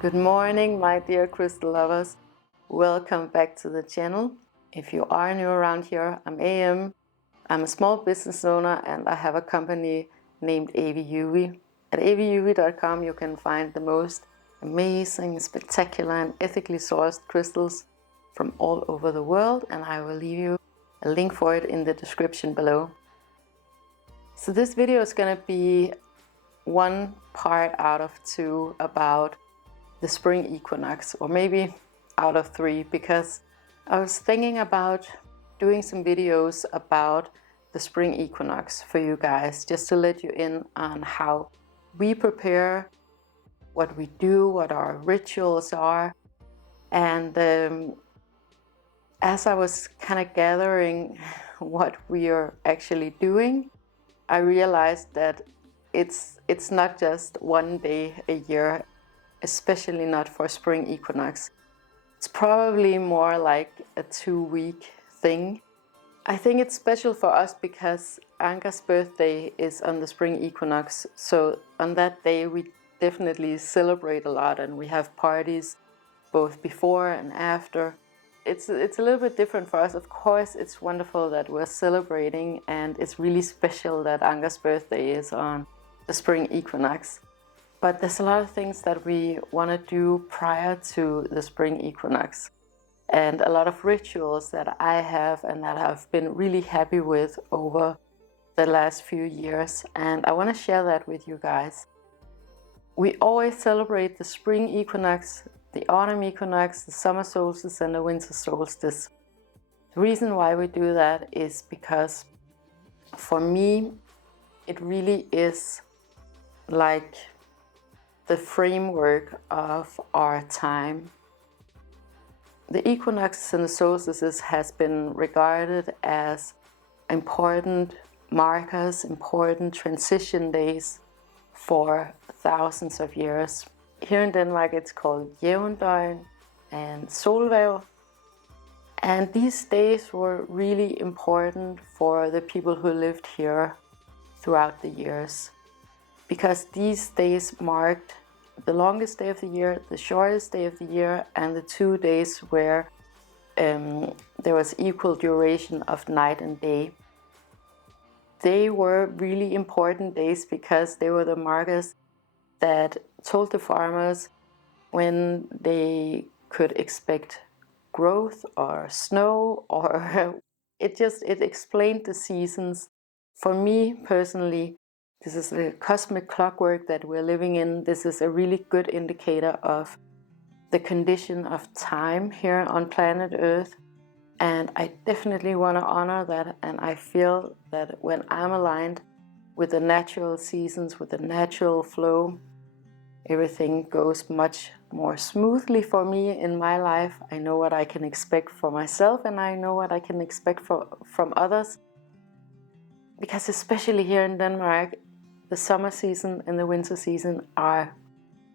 Good morning, my dear crystal lovers. Welcome back to the channel. If you are new around here, I'm AM. I'm a small business owner and I have a company named AVIUVI. At aviuvi.com you can find the most amazing, spectacular and ethically sourced crystals from all over the world, and I will leave you a link for it in the description below. So this video is going to be one part out of two about the spring equinox, or maybe out of three, because I was thinking about doing some videos about the spring equinox for you guys, just to let you in on how we prepare, what we do, what our rituals are. And as I was kind of gathering what we are actually doing, I realized that it's not just one day a year, especially not for spring equinox. It's probably more like a 2-week thing. I think it's special for us because Anka's birthday is on the spring equinox, so on that day we definitely celebrate a lot and we have parties both before and after. It's a little bit different for us. Of course, it's wonderful that we're celebrating, and it's really special that Anka's birthday is on the spring equinox. But there's a lot of things that we want to do prior to the spring equinox, and a lot of rituals that I have and that I've been really happy with over the last few years, and I want to share that with you guys. We always celebrate the spring equinox, the autumn equinox, the summer solstice and the winter solstice. The reason why we do that is because for me it really is like the framework of our time. The equinoxes and the solstices has been regarded as important markers, important transition days for thousands of years. Here in Denmark it's called Jævndøgn and Solvæv. And these days were really important for the people who lived here throughout the years, because these days marked the longest day of the year, the shortest day of the year, and the 2 days where there was equal duration of night and day. They were really important days because they were the markers that told the farmers when they could expect growth or snow, or it explained the seasons. For me personally, this is the cosmic clockwork that we're living in. This is a really good indicator of the condition of time here on planet Earth. And I definitely want to honor that. And I feel that when I'm aligned with the natural seasons, with the natural flow, everything goes much more smoothly for me in my life. I know what I can expect for myself, and I know what I can expect from others. Because especially here in Denmark, the summer season and the winter season are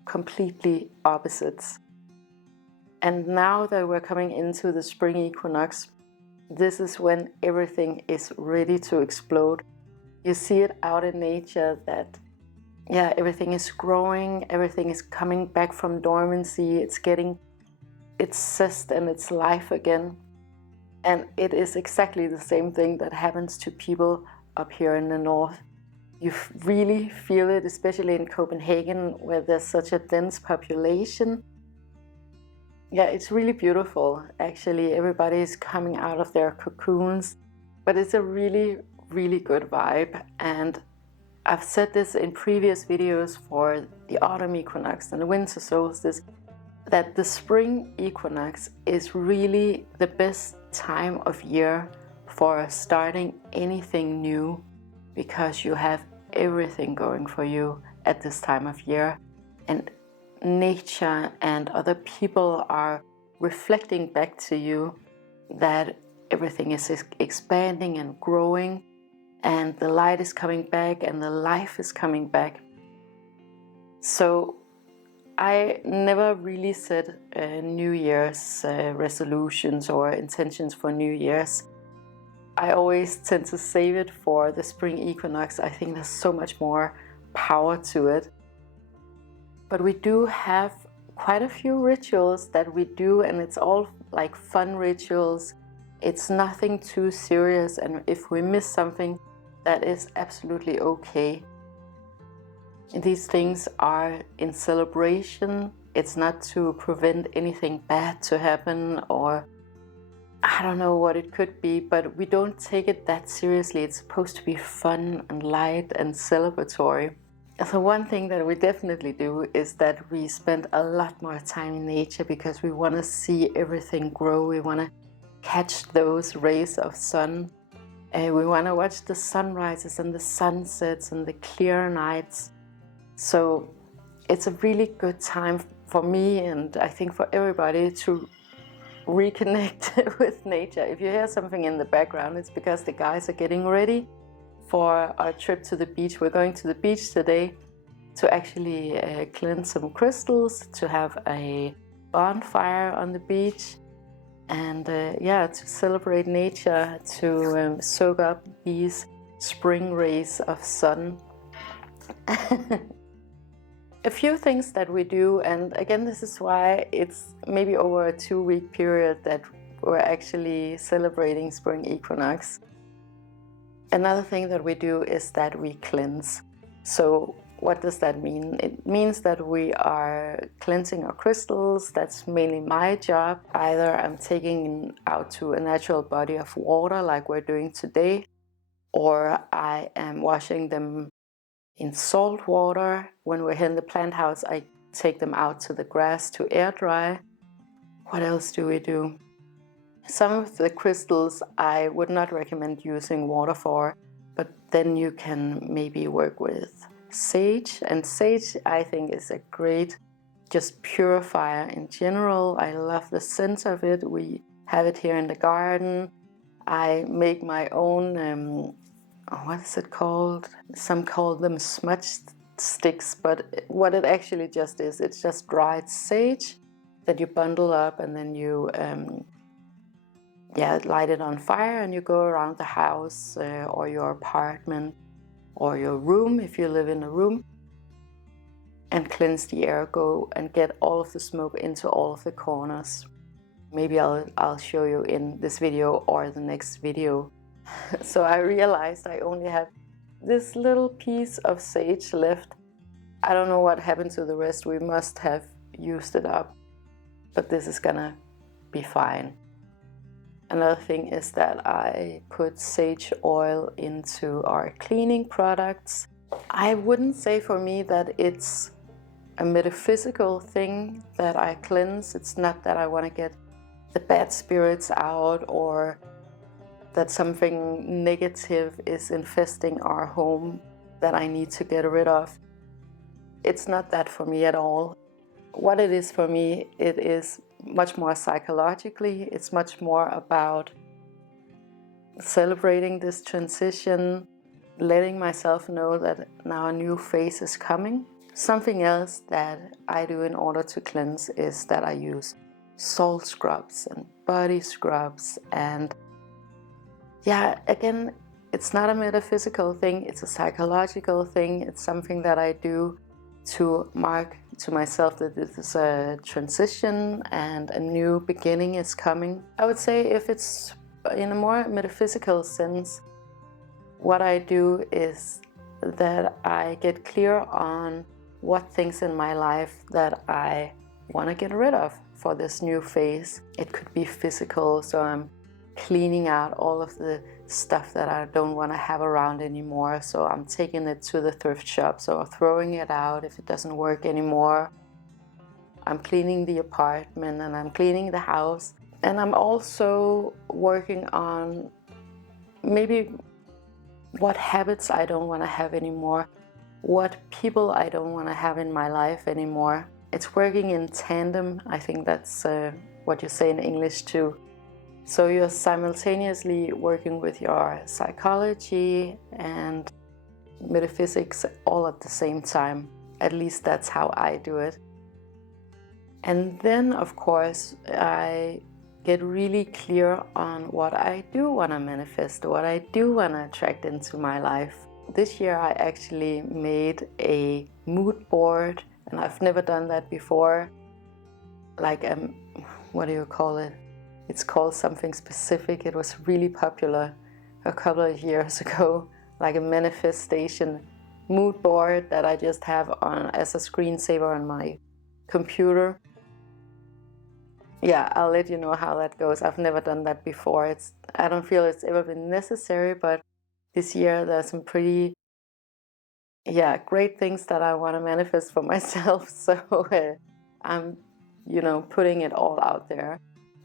completely opposites. And now that we're coming into the spring equinox, this is when everything is ready to explode. You see it out in nature that, yeah, everything is growing, everything is coming back from dormancy, it's getting its zest and its life again. And it is exactly the same thing that happens to people up here in the north. You really feel it, especially in Copenhagen, where there's such a dense population. Yeah, it's really beautiful. Actually, everybody is coming out of their cocoons, but it's a really, really good vibe. And I've said this in previous videos for the autumn equinox and the winter solstice, that the spring equinox is really the best time of year for starting anything new, because you have everything going for you at this time of year, and nature and other people are reflecting back to you that everything is expanding and growing, and the light is coming back and the life is coming back. So I never really set New Year's resolutions or intentions for New Year's. I always tend to save it for the spring equinox. I think there's so much more power to it. But we do have quite a few rituals that we do, and it's all like fun rituals. It's nothing too serious, and if we miss something, that is absolutely okay. These things are in celebration. It's not to prevent anything bad to happen, or I don't know what it could be, but we don't take it that seriously. It's supposed to be fun and light and celebratory. So one thing that we definitely do is that we spend a lot more time in nature because we want to see everything grow. We want to catch those rays of sun. We want to watch the sunrises and the sunsets and the clear nights. So it's a really good time for me, and I think for everybody, to reconnect with nature. If you hear something in the background, it's because the guys are getting ready for our trip to the beach. We're going to the beach today to actually cleanse some crystals, to have a bonfire on the beach, and to celebrate nature, to soak up these spring rays of sun. A few things that we do, and again, this is why it's maybe over a 2-week period that we're actually celebrating spring equinox. Another thing that we do is that we cleanse. So what does that mean? It means that we are cleansing our crystals. That's mainly my job. Either I'm taking out to a natural body of water like we're doing today, or I am washing them in salt water. When we're here in the plant house, I take them out to the grass to air dry. What else do we do? Some of the crystals I would not recommend using water for, but then you can maybe work with sage. And sage, I think, is a great just purifier in general. I love the scent of it. We have it here in the garden. I make my own what is it called? Some call them smudge sticks, but what it actually just is, it's just dried sage that you bundle up, and then you light it on fire, and you go around the house or your apartment or your room if you live in a room, and cleanse the air. Go and get all of the smoke into all of the corners. Maybe I'll show you in this video or the next video. So I realized I only have this little piece of sage left. I don't know what happened to the rest. We must have used it up, but this is gonna be fine. Another thing is that I put sage oil into our cleaning products. I wouldn't say for me that it's a metaphysical thing that I cleanse. It's not that I want to get the bad spirits out, or that something negative is infesting our home that I need to get rid of. It's not that for me at all. What it is for me, it is much more psychologically. It's much more about celebrating this transition, letting myself know that now a new phase is coming. Something else that I do in order to cleanse is that I use salt scrubs and body scrubs, and again, it's not a metaphysical thing, it's a psychological thing. It's something that I do to mark to myself that this is a transition and a new beginning is coming. I would say if it's in a more metaphysical sense, what I do is that I get clear on what things in my life that I want to get rid of for this new phase. It could be physical, so I'm cleaning out all of the stuff that I don't want to have around anymore. So I'm taking it to the thrift shop, so throwing it out if it doesn't work anymore. I'm cleaning the apartment and I'm cleaning the house. And I'm also working on maybe what habits I don't want to have anymore, what people I don't want to have in my life anymore. It's working in tandem. I think that's what you say in English too. So you're simultaneously working with your psychology and metaphysics all at the same time. At least that's how I do it. And then, of course, I get really clear on what I do want to manifest, what I do want to attract into my life. This year I actually made a mood board, and I've never done that before. like what do you call it? It's called something specific. It was really popular a couple of years ago, like a manifestation mood board that I just have on as a screensaver on my computer. Yeah, I'll let you know how that goes. I've never done that before. I don't feel it's ever been necessary, but this year there's some pretty great things that I want to manifest for myself. So I'm putting it all out there.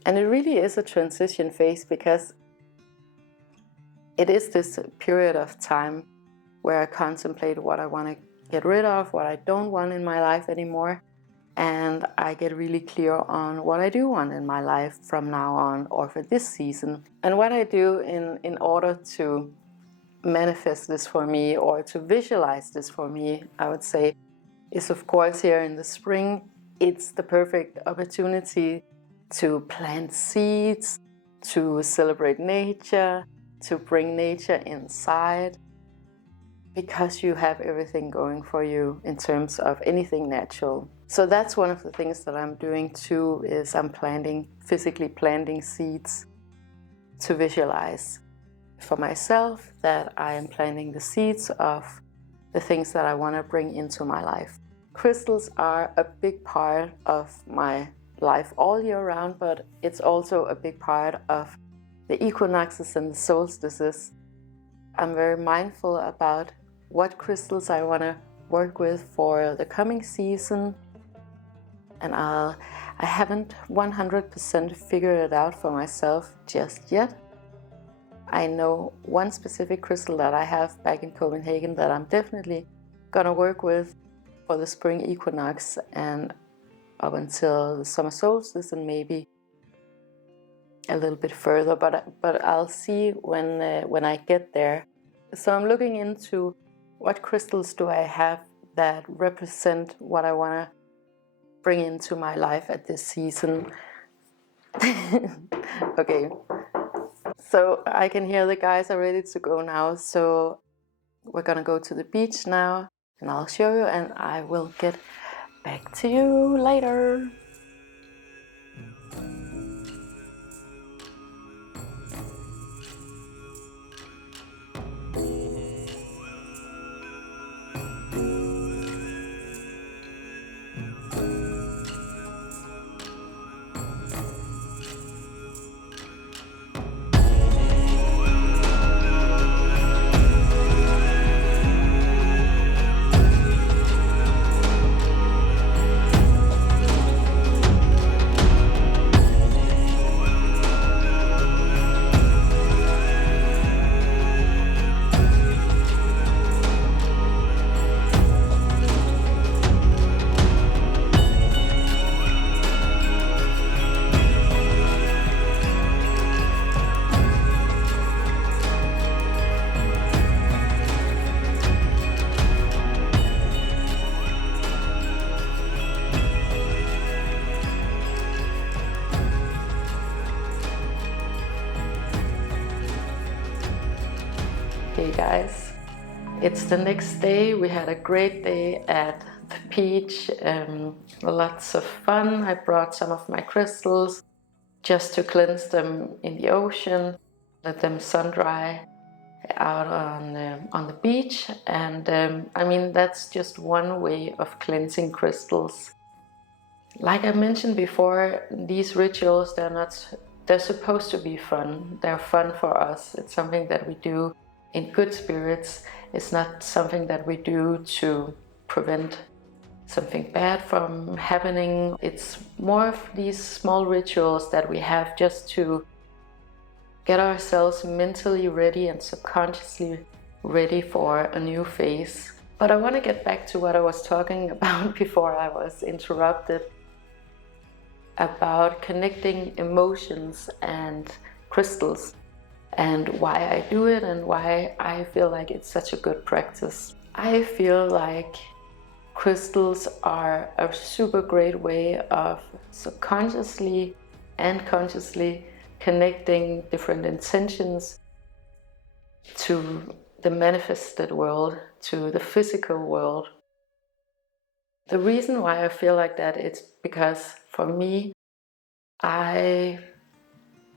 And it really is a transition phase, because it is this period of time where I contemplate what I want to get rid of, what I don't want in my life anymore, and I get really clear on what I do want in my life from now on, or for this season. And what I do in order to manifest this for me, or to visualize this for me, I would say, is of course here in the spring. It's the perfect opportunity to plant seeds, to celebrate nature, to bring nature inside, because you have everything going for you in terms of anything natural. So that's one of the things that I'm doing too, is I'm physically planting seeds to visualize for myself that I am planting the seeds of the things that I want to bring into my life. Crystals are a big part of my life all year round, but it's also a big part of the equinoxes and the solstices. I'm very mindful about what crystals I want to work with for the coming season, and I haven't 100% figured it out for myself just yet. I know one specific crystal that I have back in Copenhagen that I'm definitely gonna work with for the spring equinox and up until the summer solstice, and maybe a little bit further, but I'll see when I get there. So I'm looking into what crystals do I have that represent what I want to bring into my life at this season. Okay, so I can hear the guys are ready to go now, so we're gonna go to the beach now, and I'll show you, and I will get back to you later. Hey guys, it's the next day. We had a great day at the beach, lots of fun. I brought some of my crystals just to cleanse them in the ocean, let them sun dry out on the beach. And I mean, that's just one way of cleansing crystals. Like I mentioned before, these rituals, they're supposed to be fun. They're fun for us. It's something that we do in good spirits. It's not something that we do to prevent something bad from happening. It's more of these small rituals that we have just to get ourselves mentally ready and subconsciously ready for a new phase. But I want to get back to what I was talking about before I was interrupted, about connecting emotions and crystals, and why I do it and why I feel like it's such a good practice. I feel like crystals are a super great way of subconsciously and consciously connecting different intentions to the manifested world, to the physical world. The reason why I feel like that is because for me, I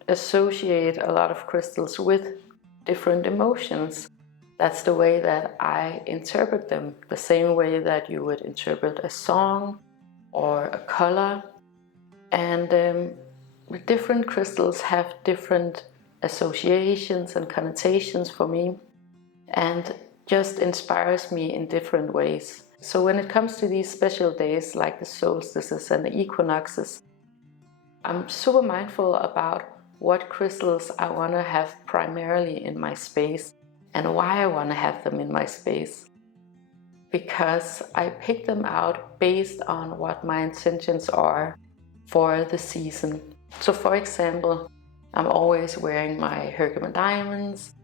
associate a lot of crystals with different emotions. That's the way that I interpret them, the same way that you would interpret a song or a color. And different crystals have different associations and connotations for me, and just inspires me in different ways. So when it comes to these special days like the solstices and the equinoxes, I'm super mindful about what crystals I want to have primarily in my space and why I want to have them in my space. Because I pick them out based on what my intentions are for the season. So for example, I'm always wearing my Herkimer diamonds,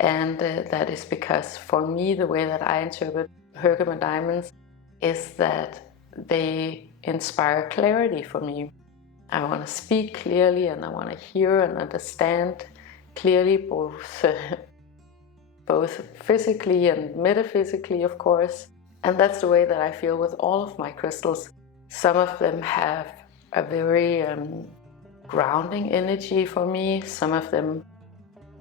and that is because for me the way that I interpret Herkimer diamonds is that they inspire clarity for me. I want to speak clearly and I want to hear and understand clearly, both physically and metaphysically, of course. And that's the way that I feel with all of my crystals. Some of them have a very grounding energy for me. Some of them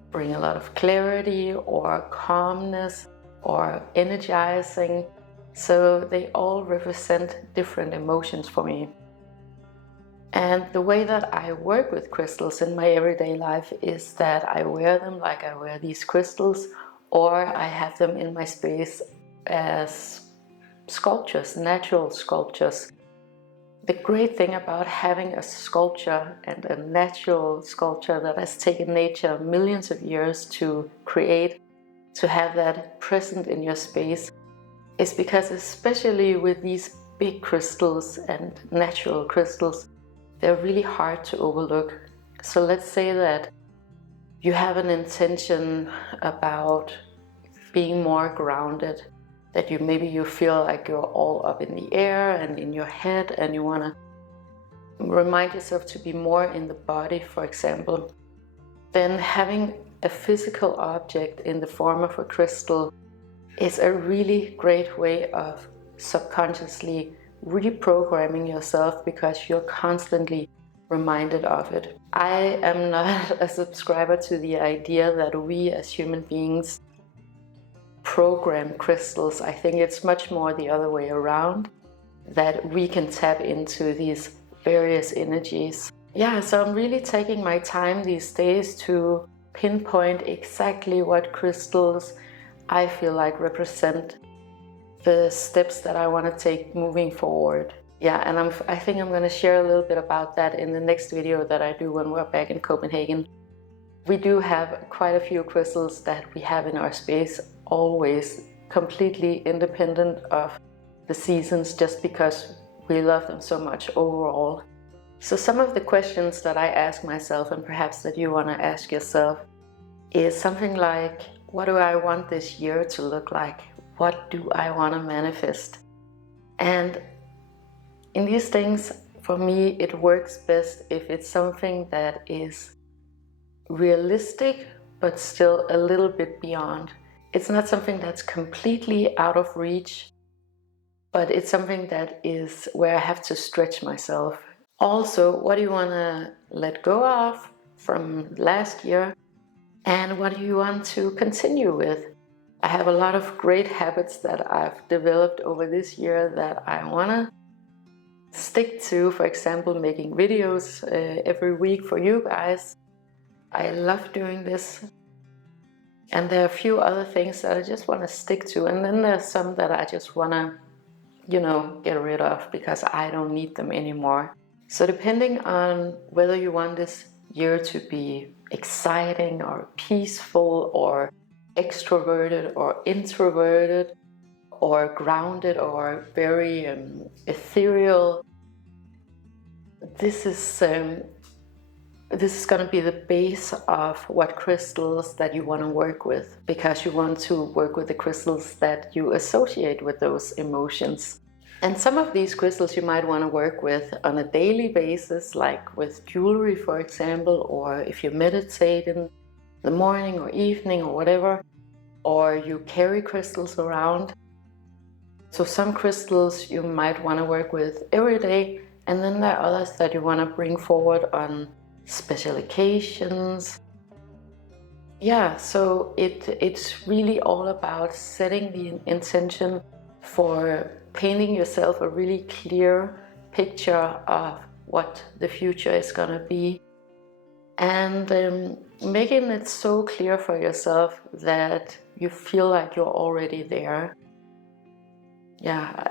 bring a lot of clarity or calmness or energizing. So they all represent different emotions for me. And the way that I work with crystals in my everyday life is that I wear them like I wear these crystals, or I have them in my space as sculptures, natural sculptures. The great thing about having a sculpture and a natural sculpture that has taken nature millions of years to create, to have that present in your space, is because especially with these big crystals and natural crystals, they're really hard to overlook. So let's say that you have an intention about being more grounded, that maybe you feel like you're all up in the air and in your head, and you want to remind yourself to be more in the body, for example. Then having a physical object in the form of a crystal is a really great way of subconsciously reprogramming yourself, because you're constantly reminded of it. I am not a subscriber to the idea that we as human beings program crystals. I think it's much more the other way around, that we can tap into these various energies. Yeah, so I'm really taking my time these days to pinpoint exactly what crystals I feel like represent the steps that I want to take moving forward. Yeah, and I think I'm going to share a little bit about that in the next video that I do when we're back in Copenhagen. We do have quite a few crystals that we have in our space, always completely independent of the seasons, just because we love them so much overall. So some of the questions that I ask myself, and perhaps that you want to ask yourself, is something like, what do I want this year to look like? What do I want to manifest? And in these things, for me, it works best if it's something that is realistic, but still a little bit beyond. It's not something that's completely out of reach, but it's something that is where I have to stretch myself. Also, what do you want to let go of from last year? And what do you want to continue with? I have a lot of great habits that I've developed over this year that I want to stick to. For example, making videos every week for you guys. I love doing this. And there are a few other things that I just want to stick to. And then there's some that I just want to, get rid of because I don't need them anymore. So depending on whether you want this year to be exciting or peaceful or extroverted or introverted or grounded or very ethereal, this is going to be the base of what crystals that you want to work with, because you want to work with the crystals that you associate with those emotions. And some of these crystals you might want to work with on a daily basis, like with jewelry, for example, or if you meditate in the morning or evening or whatever, or you carry crystals around So some crystals you might want to work with every day, and then there are others that you want to bring forward on special occasions. Yeah, so it's really all about setting the intention for painting yourself a really clear picture of what the future is going to be, and making it so clear for yourself that you feel like you're already there. Yeah,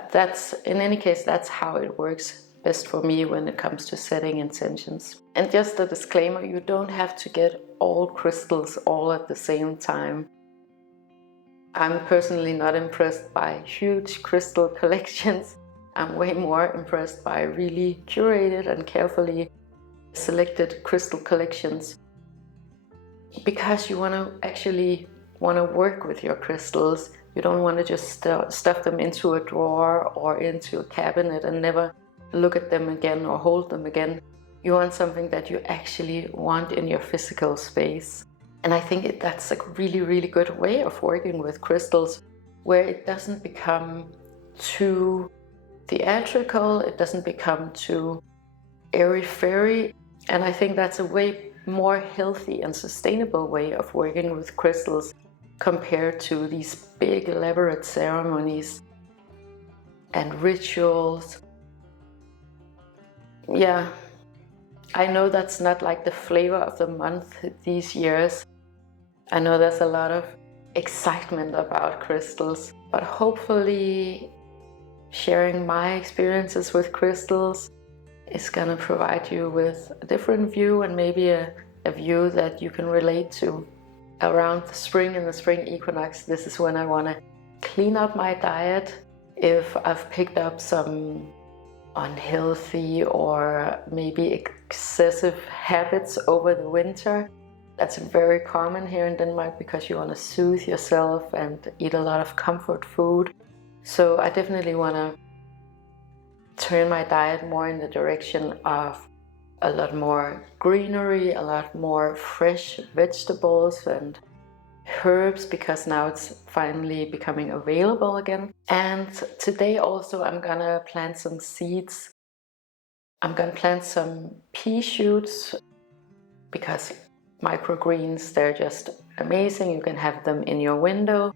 in any case, that's how it works best for me when it comes to setting intentions. And just a disclaimer, you don't have to get all crystals all at the same time. I'm personally not impressed by huge crystal collections. I'm way more impressed by really curated and carefully selected crystal collections, because you want to actually work with your crystals. You don't want to just stuff them into a drawer or into a cabinet and never look at them again or hold them again. You want something that you actually want in your physical space. And I think that's a really, really good way of working with crystals, where it doesn't become too theatrical, it doesn't become too airy-fairy. And I think that's a way more healthy and sustainable way of working with crystals compared to these big elaborate ceremonies and rituals. Yeah, I know that's not like the flavor of the month these years. I know there's a lot of excitement about crystals, but hopefully sharing my experiences with crystals is gonna provide you with a different view, and maybe a view that you can relate to. Around the spring and the spring equinox, this is when I want to clean up my diet. If I've picked up some unhealthy or maybe excessive habits over the winter, that's very common here in Denmark because you want to soothe yourself and eat a lot of comfort food. So I definitely want to turn my diet more in the direction of a lot more greenery, a lot more fresh vegetables and herbs, because now it's finally becoming available again. And today also I'm gonna plant some seeds. I'm gonna plant some pea shoots, because microgreens, they're just amazing. You can have them in your window.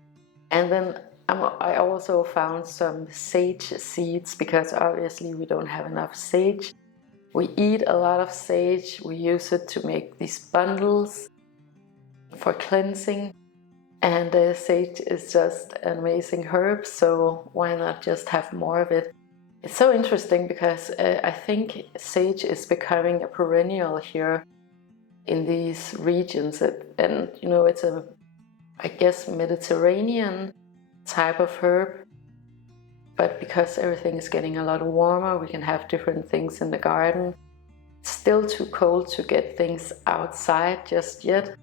And then I also found some sage seeds, because obviously we don't have enough sage. We eat a lot of sage. We use it to make these bundles for cleansing. And sage is just an amazing herb, so why not just have more of it? It's so interesting because I think sage is becoming a perennial here in these regions. And you know, it's a, I guess, Mediterranean type of herb. But because everything is getting a lot warmer, we can have different things in the garden. It's still too cold to get things outside just yet.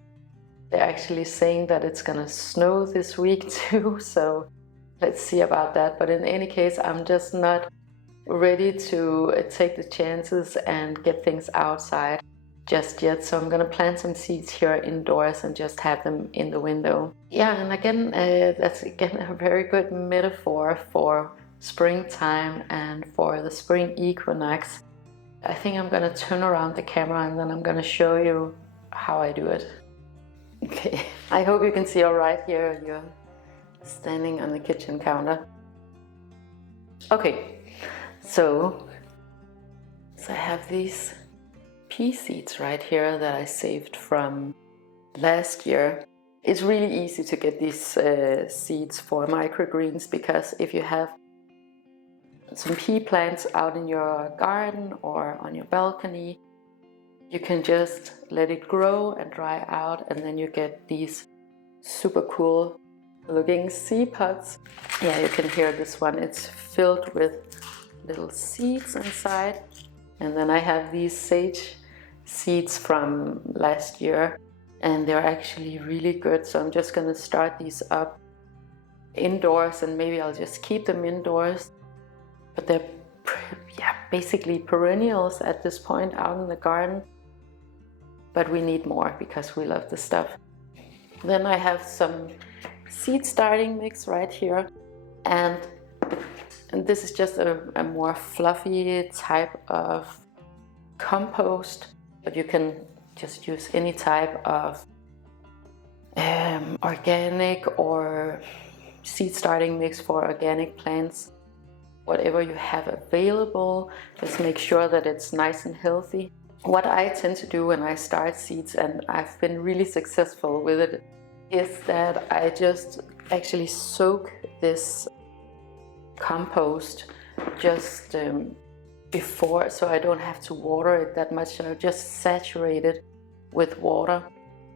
They're actually saying that it's gonna snow this week too, so let's see about that. But in any case, I'm just not ready to take the chances and get things outside just yet. So I'm gonna plant some seeds here indoors and just have them in the window. Yeah, and again, that's again a very good metaphor for springtime and for the spring equinox. I think I'm gonna turn around the camera and then I'm gonna show you how I do it. Okay, I hope you can see all right here. You're standing on the kitchen counter. Okay, so I have these pea seeds right here that I saved from last year. It's really easy to get these seeds for microgreens, because if you have some pea plants out in your garden or on your balcony, you can just let it grow and dry out, and then you get these super cool looking seed pods. Yeah, you can hear this one. It's filled with little seeds inside. And then I have these sage seeds from last year, and they're actually really good. So I'm just gonna start these up indoors, and maybe I'll just keep them indoors. But they're basically perennials at this point out in the garden. But we need more because we love the stuff. Then I have some seed starting mix right here, and And this is just a more fluffy type of compost, but you can just use any type of organic or seed starting mix for organic plants. Whatever you have available, just make sure that it's nice and healthy. What I tend to do when I start seeds, and I've been really successful with it, is that I just actually soak this compost just before, so I don't have to water it that much. I just saturate it with water,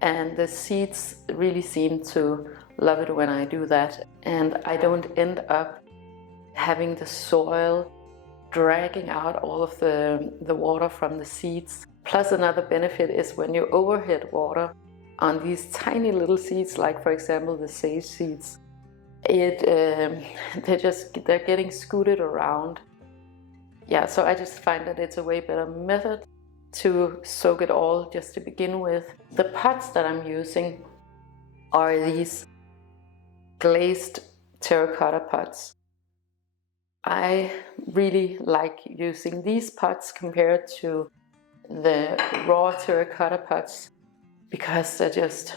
and the seeds really seem to love it when I do that, and I don't end up having the soil dragging out all of the water from the seeds. Plus, another benefit is when you overhead water on these tiny little seeds, like for example the sage seeds, they're getting scooted around. Yeah, so I just find that it's a way better method to soak it all just to begin with. The pots that I'm using are these glazed terracotta pots. I really like using these pots compared to the raw terracotta pots because they're just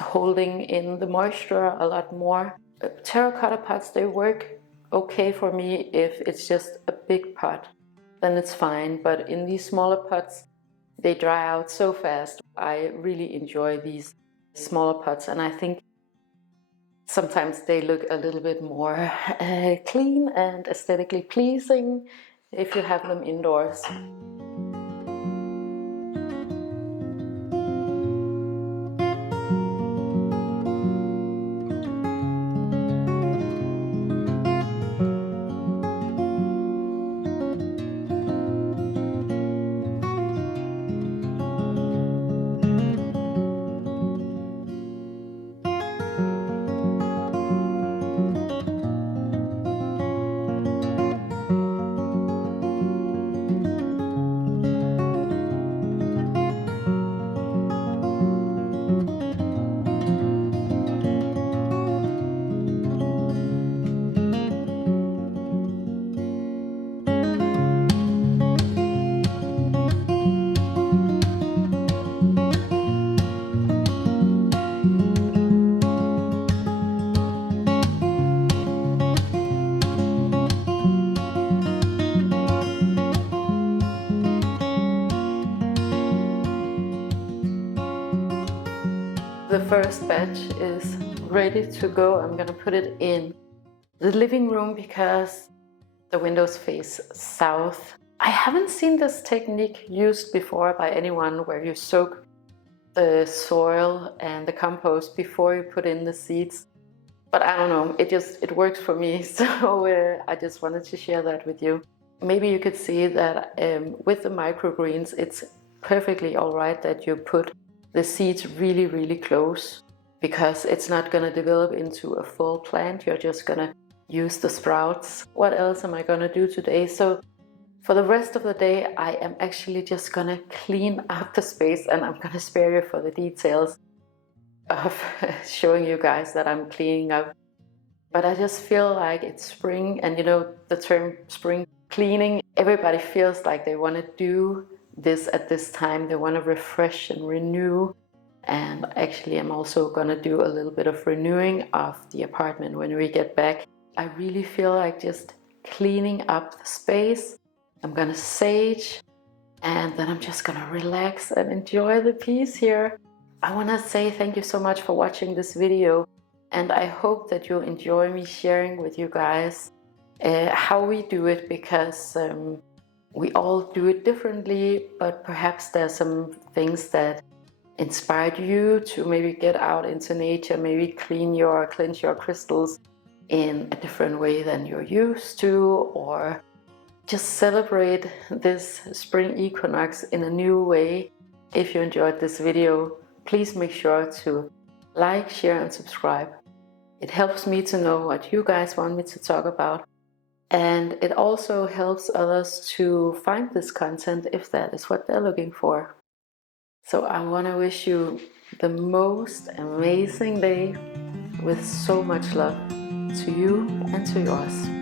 holding in the moisture a lot more. Terracotta pots, they work okay for me if it's just a big pot, then it's fine, but in these smaller pots they dry out so fast. I really enjoy these smaller pots, and I think sometimes they look a little bit more clean and aesthetically pleasing if you have them indoors. The first batch is ready to go. I'm gonna put it in the living room because the windows face south. I haven't seen this technique used before by anyone where you soak the soil and the compost before you put in the seeds. But I don't know, it works for me, so I just wanted to share that with you. Maybe you could see that with the microgreens, it's perfectly all right that you put the seeds really, really close, because it's not going to develop into a full plant. You're just going to use the sprouts. What else am I going to do today? So for the rest of the day, I am actually just going to clean out the space, and I'm going to spare you for the details of showing you guys that I'm cleaning up. But I just feel like it's spring, and you know the term spring cleaning, everybody feels like they want to do this at this time. They want to refresh and renew, and actually I'm also going to do a little bit of renewing of the apartment when we get back. I really feel like just cleaning up the space. I'm going to sage, and then I'm just going to relax and enjoy the peace here. I want to say thank you so much for watching this video, and I hope that you enjoy me sharing with you guys how we do it, because we all do it differently, but perhaps there's some things that inspired you to maybe get out into nature, maybe cleanse your crystals in a different way than you're used to, or just celebrate this spring equinox in a new way. If you enjoyed this video, please make sure to like, share and subscribe. It helps me to know what you guys want me to talk about. And it also helps others to find this content if that is what they're looking for. So I want to wish you the most amazing day with so much love to you and to yours.